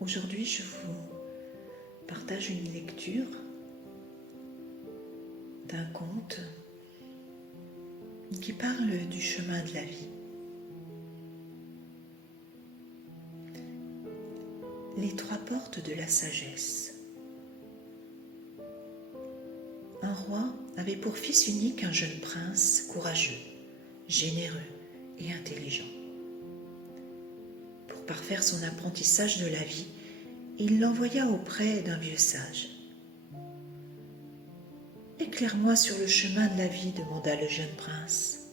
Aujourd'hui, je vous partage une lecture d'un conte qui parle du chemin de la vie. Les trois portes de la sagesse. Un roi avait pour fils unique un jeune prince courageux, généreux et intelligent. Pour parfaire son apprentissage de la vie, il l'envoya auprès d'un vieux sage. « Éclaire-moi sur le chemin de la vie, demanda le jeune prince.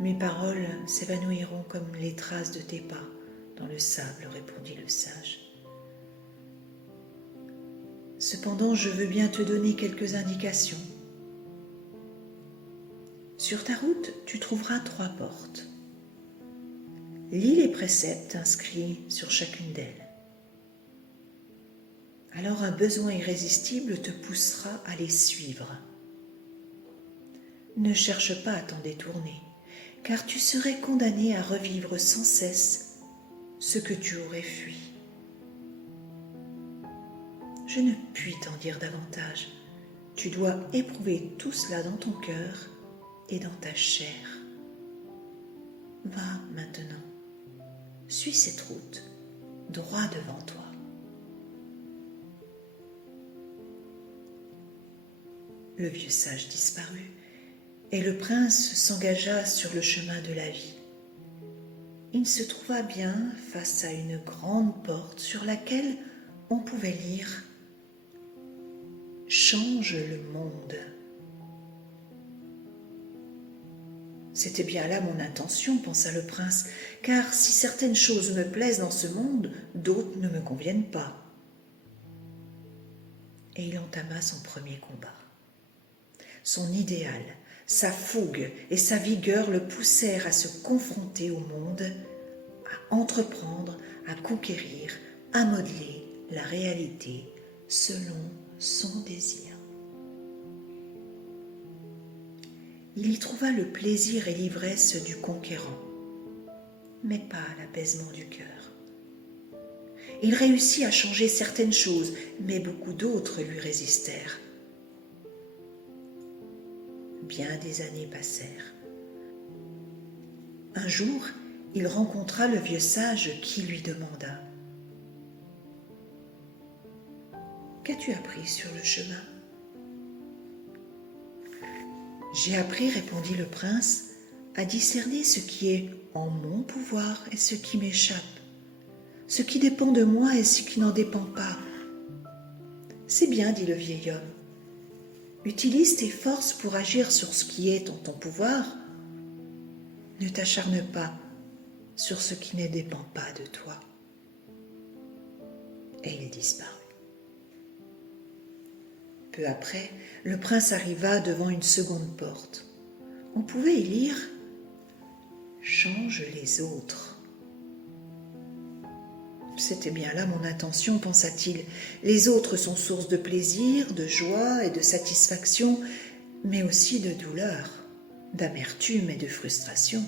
Mes paroles s'évanouiront comme les traces de tes pas dans le sable, répondit le sage. Cependant, je veux bien te donner quelques indications. Sur ta route, tu trouveras trois portes. Lis les préceptes inscrits sur chacune d'elles. Alors un besoin irrésistible te poussera à les suivre. Ne cherche pas à t'en détourner, car tu serais condamné à revivre sans cesse ce que tu aurais fui. Je ne puis t'en dire davantage. Tu dois éprouver tout cela dans ton cœur et dans ta chair. Va maintenant, suis cette route, droit devant toi. Le vieux sage disparut, et le prince s'engagea sur le chemin de la vie. Il se trouva bien face à une grande porte sur laquelle on pouvait lire « Change le monde ». C'était bien là mon intention, pensa le prince, car si certaines choses me plaisent dans ce monde, d'autres ne me conviennent pas. Et il entama son premier combat. Son idéal, sa fougue et sa vigueur le poussèrent à se confronter au monde, à entreprendre, à conquérir, à modeler la réalité selon son désir. Il y trouva le plaisir et l'ivresse du conquérant, mais pas l'apaisement du cœur. Il réussit à changer certaines choses, mais beaucoup d'autres lui résistèrent. Bien des années passèrent. Un jour, il rencontra le vieux sage qui lui demanda « Qu'as-tu appris sur le chemin ?» « J'ai appris, répondit le prince, à discerner ce qui est en mon pouvoir et ce qui m'échappe, ce qui dépend de moi et ce qui n'en dépend pas. » « C'est bien, dit le vieil homme. Utilise tes forces pour agir sur ce qui est en ton pouvoir. Ne t'acharne pas sur ce qui ne dépend pas de toi. » Et il disparut. Peu après, le prince arriva devant une seconde porte. On pouvait y lire « Change les autres ». C'était bien là mon intention, pensa-t-il. Les autres sont source de plaisir, de joie et de satisfaction, mais aussi de douleur, d'amertume et de frustration.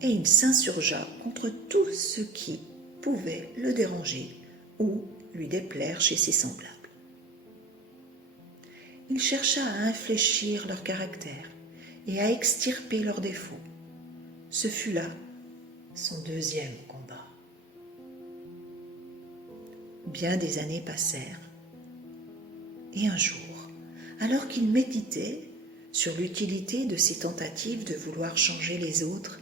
Et il s'insurgea contre tout ce qui pouvait le déranger ou lui déplaire chez ses semblables. Il chercha à infléchir leur caractère et à extirper leurs défauts. Ce fut là son deuxième combat. Bien des années passèrent, et un jour, alors qu'il méditait sur l'utilité de ses tentatives de vouloir changer les autres,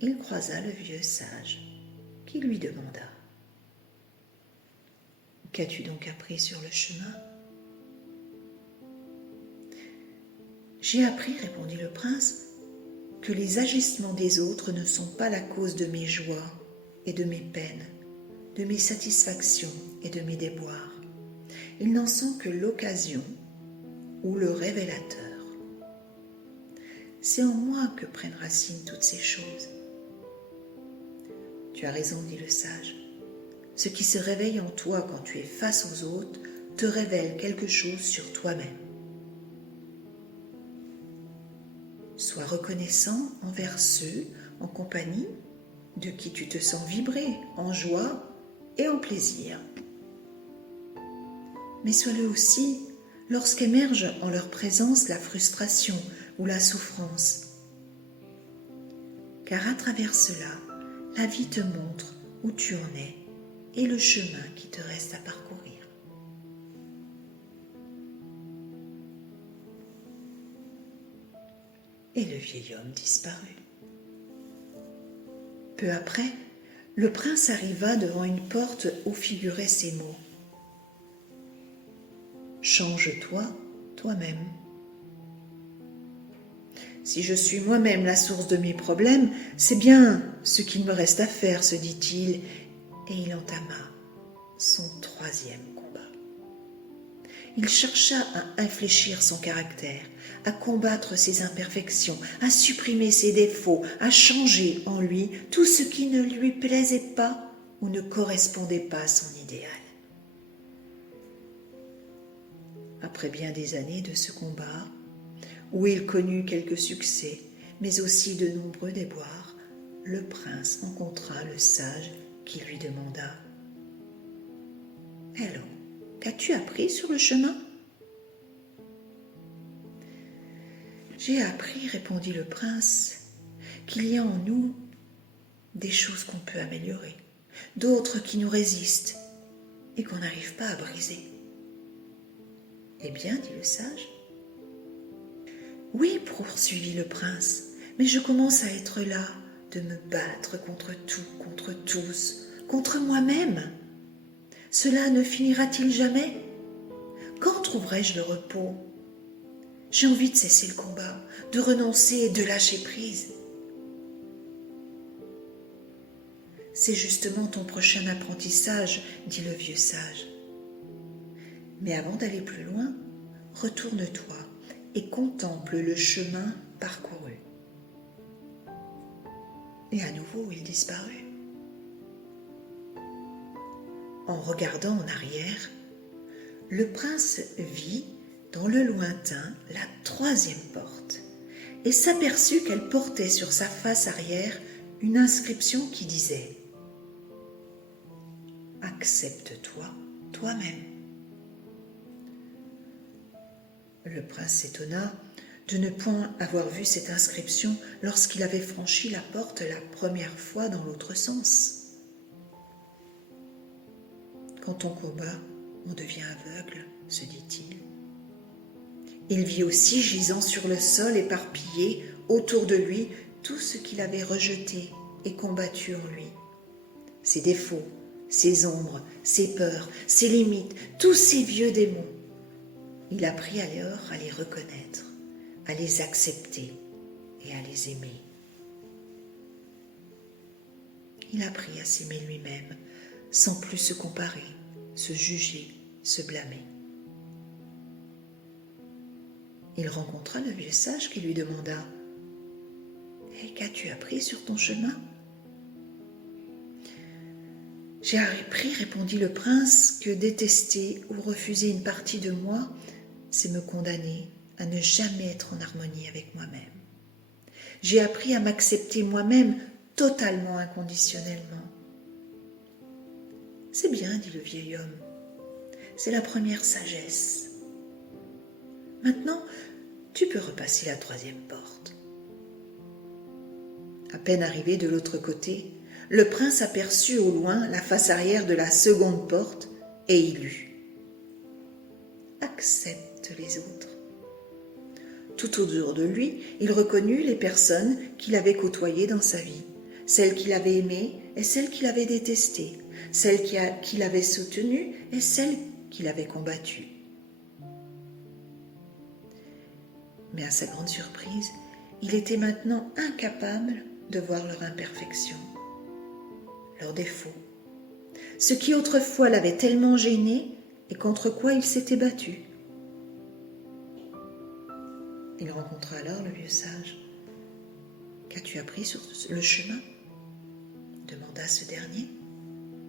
il croisa le vieux sage qui lui demanda « Qu'as-tu donc appris sur le chemin ?» « J'ai appris, répondit le prince, que les agissements des autres ne sont pas la cause de mes joies et de mes peines, de mes satisfactions et de mes déboires. Ils n'en sont que l'occasion ou le révélateur. C'est en moi que prennent racine toutes ces choses. » « Tu as raison, dit le sage. Ce qui se réveille en toi quand tu es face aux autres te révèle quelque chose sur toi-même. Sois Sois reconnaissant envers ceux en compagnie de qui tu te sens vibrer en joie et en plaisir. Mais sois-le aussi lorsqu'émerge en leur présence la frustration ou la souffrance. Car à travers cela, la vie te montre où tu en es et le chemin qui te reste à parcourir. Et le vieil homme disparut. Peu après, le prince arriva devant une porte où figuraient ces mots. « Change-toi toi-même. » Si je suis moi-même la source de mes problèmes, c'est bien ce qu'il me reste à faire, se dit-il, et il entama son troisième combat. Il chercha à infléchir son caractère, à combattre ses imperfections, à supprimer ses défauts, à changer en lui tout ce qui ne lui plaisait pas ou ne correspondait pas à son idéal. Après bien des années de ce combat, où il connut quelques succès, mais aussi de nombreux déboires, le prince rencontra le sage qui lui demanda « Alors, qu'as-tu appris sur le chemin ?»« J'ai appris, répondit le prince, qu'il y a en nous des choses qu'on peut améliorer, d'autres qui nous résistent et qu'on n'arrive pas à briser. » « Eh bien, dit le sage. « Oui, poursuivit le prince, mais je commence à être là, de me battre contre tout, contre tous, contre moi-même. Cela ne finira-t-il jamais? Quand trouverai-je le repos? J'ai envie de cesser le combat, de renoncer et de lâcher prise. » « C'est justement ton prochain apprentissage, dit le vieux sage. Mais avant d'aller plus loin, retourne-toi et contemple le chemin parcouru. » Et à nouveau, il disparut. En regardant en arrière, le prince vit dans le lointain la troisième porte et s'aperçut qu'elle portait sur sa face arrière une inscription qui disait « Accepte-toi toi-même. » Le prince s'étonna de ne point avoir vu cette inscription lorsqu'il avait franchi la porte la première fois dans l'autre sens. Quand on combat, on devient aveugle, se dit-il. Il vit aussi gisant sur le sol éparpillé autour de lui tout ce qu'il avait rejeté et combattu en lui. Ses défauts, ses ombres, ses peurs, ses limites, tous ses vieux démons. Il apprit alors à les reconnaître, à les accepter et à les aimer. Il apprit à s'aimer lui-même, sans plus se comparer, se juger, se blâmer. Il rencontra le vieux sage qui lui demanda « Et qu'as-tu appris sur ton chemin ?» « J'ai appris, répondit le prince, que détester ou refuser une partie de moi, c'est me condamner à ne jamais être en harmonie avec moi-même. J'ai appris à m'accepter moi-même totalement inconditionnellement. » « C'est bien, dit le vieil homme, c'est la première sagesse. Maintenant, tu peux repasser la troisième porte. » À peine arrivé de l'autre côté, le prince aperçut au loin la face arrière de la seconde porte et il lut « Accepte les autres. » Tout autour de lui, il reconnut les personnes qu'il avait côtoyées dans sa vie, celles qu'il avait aimées et celles qu'il avait détestées, celles qu'il avait soutenues et celles qu'il avait combattues. Mais à sa grande surprise, il était maintenant incapable de voir leur imperfection, leurs défauts, ce qui autrefois l'avait tellement gêné et contre quoi il s'était battu. Il rencontra alors le vieux sage. « Qu'as-tu appris sur le chemin ?» demanda ce dernier.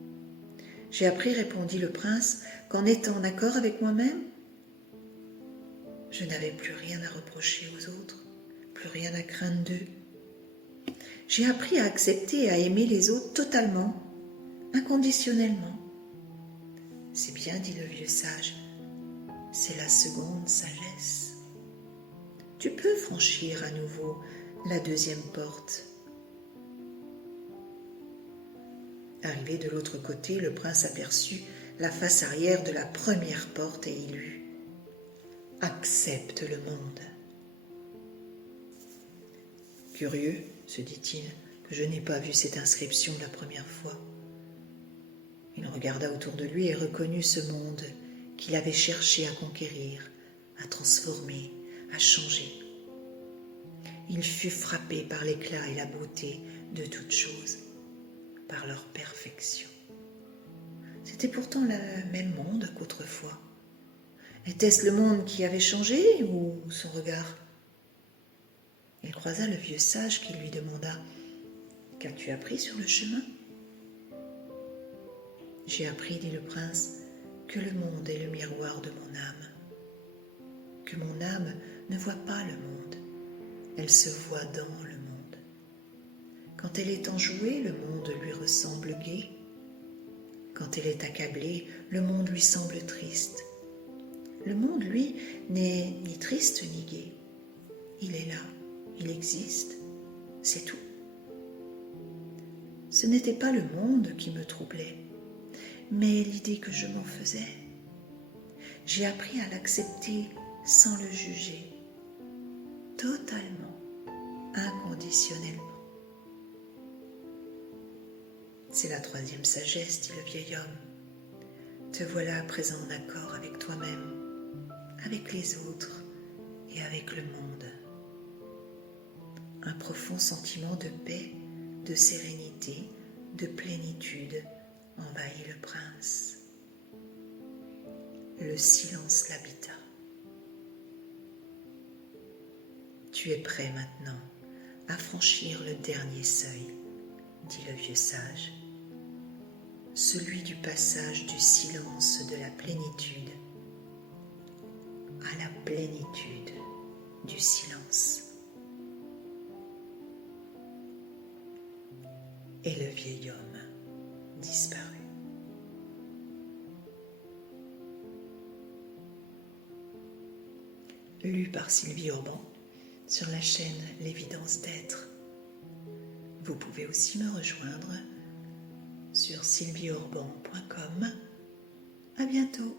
« J'ai appris, répondit le prince, qu'en étant en accord avec moi-même, je n'avais plus rien à reprocher aux autres, plus plus rien à craindre d'eux. J'ai appris à accepter et à aimer les autres totalement, inconditionnellement. C'est bien, dit le vieux sage, c'est la seconde sagesse. Tu peux franchir à nouveau la deuxième porte. Arrivé de l'autre côté, le prince aperçut la face arrière de la première porte et il lut « Accepte le monde ». Curieux, se dit-il, que je n'ai pas vu cette inscription la première fois. Il regarda autour de lui et reconnut ce monde qu'il avait cherché à conquérir, à transformer, à changer. Il fut frappé par l'éclat et la beauté de toutes choses, par leur perfection. C'était pourtant le même monde qu'autrefois. Était-ce le monde qui avait changé ou son regard ? Il croisa le vieux sage qui lui demanda « Qu'as-tu appris sur le chemin ?» « J'ai appris, dit le prince, que le monde est le miroir de mon âme, que mon âme ne voit pas le monde, elle se voit dans le monde. Quand elle est enjouée, le monde lui ressemble gai. Quand elle est accablée, le monde lui semble triste. Le monde, lui, n'est ni triste ni gai. Il est là, il existe, c'est tout. Ce n'était pas le monde qui me troublait, mais l'idée que je m'en faisais. J'ai appris à l'accepter sans le juger, totalement, inconditionnellement. C'est la troisième sagesse, dit le vieil homme. Te voilà à présent en accord avec toi-même, avec les autres et avec le monde. Un profond sentiment de paix, de sérénité, de plénitude envahit le prince. Le silence l'habita. Tu es prêt maintenant à franchir le dernier seuil, dit le vieux sage, celui du passage du silence de la plénitude à la plénitude du silence. Et le vieil homme disparut. Lu par Sylvie Orban sur la chaîne L'évidence d'être. Vous pouvez aussi me rejoindre sur sylvieorban.com. À bientôt.